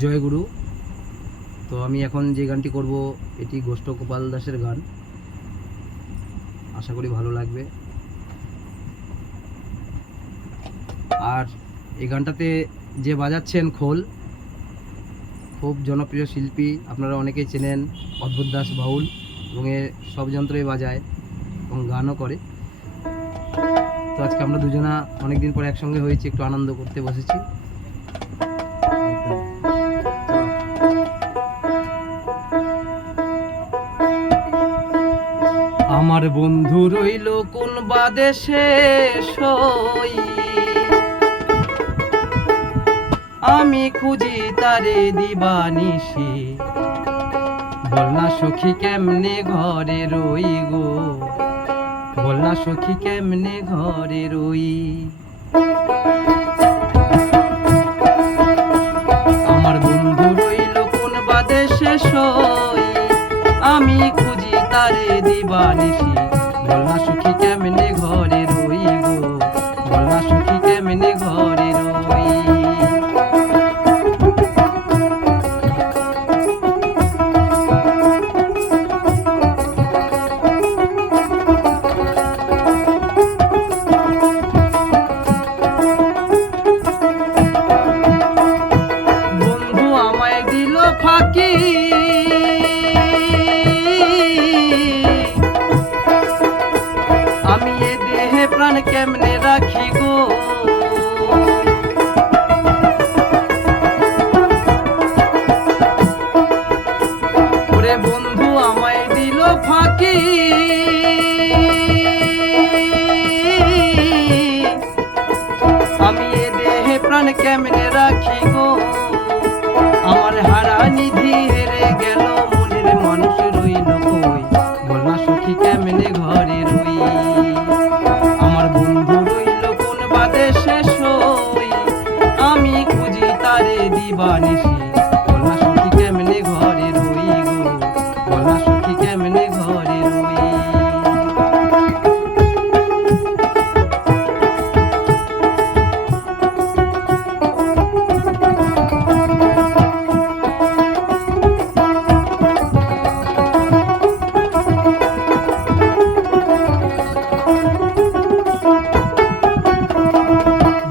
জয় গুরু। তো আমি এখন যে গানটি করব এটি গোষ্ঠ গোপাল দাসের গান, আশা করি ভালো লাগবে। আর এই গানটাতে যে বাজাচ্ছেন খোল, খুব জনপ্রিয় শিল্পী, আপনারা অনেকেই চেনেন, অদ্ভুত দাস বাউল, এবং এ সব যন্ত্রই বাজায় এবং গানও করে। তো আজকে আমরা দুজনা অনেকদিন পরে একসঙ্গে হয়েছি, একটু আনন্দ করতে বসেছি। আমার বন্ধু রইল কোন বা দেশে সই, আমি খুঁজি তারে দিবানিশি। বল না সখী কেমনে ঘরে রই গো, বল না সখী কেমনে ঘরে রই। আমার বন্ধু রইল কোন বা দেশে সই, আমি খুঁজি তারে দিবানিশি। বল না সখী কেমনে ঘরে রই গো, বল না সখী কেমনে ঘরে রই। বন্ধু আমায় দিল ফাঁকি, আমি এ দেহে প্রাণ কেমনে রাখি গো। ওরে বন্ধু আমায় দিল ফাঁকি, আমি এ দেহে প্রাণ কেমনে রাখি গো। আমার হারা নিধি হেরে গেল, মনের মানুষ রইল কই, বল না সখী কেমনে ঘরে রই। আমার বন্ধু রইল কোন বা দেশে সই, আমি খুঁজি তারে দিবানিশি। বল না সখী কেমনে ঘরে রই গো, বল না সখী কেমনে ঘরে রই।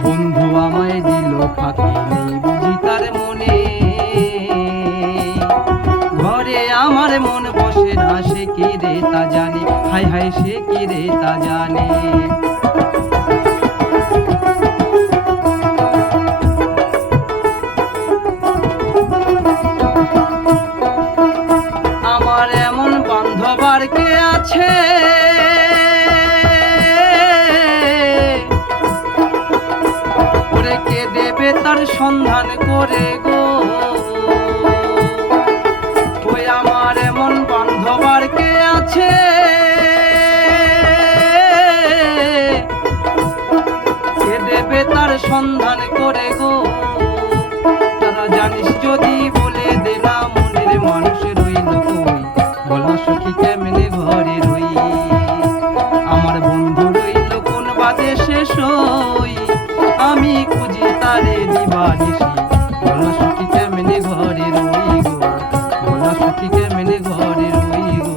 বন্ধু আমায় দিল ফাঁকি, নেই বুঝি তার মনে, ঘরে আমার মন বসে না, সে কি রে তা জানে, হায় হায় সে কি রে তা জানে। আমার এমন বান্ধব আর কে আছে, ওরে কে দেবে তার সন্ধান করে গো। ওই আমার এমন বান্ধব আর কে আছে, কে দেবে তার সন্ধান করে গো। তারা জানিস যদি বলে দে না, মনের মানুষ রইল কই, বল না সখী কেমনে ঘরে রই। আমার বন্ধু রইল কোন বা দেশে সই, আমি খুঁজি তারে দিবানিশি। বল না সখী কেমনে ঘরে রই গো, বল না সখী কেমনে ঘরে রই গো,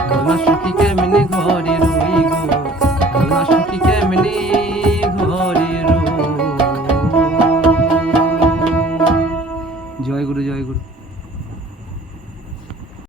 বল না সখী কেমনে ঘরে রই গো, বল না সখী কেমনে ঘরে রই। জয় গুরু, জয় গুরু।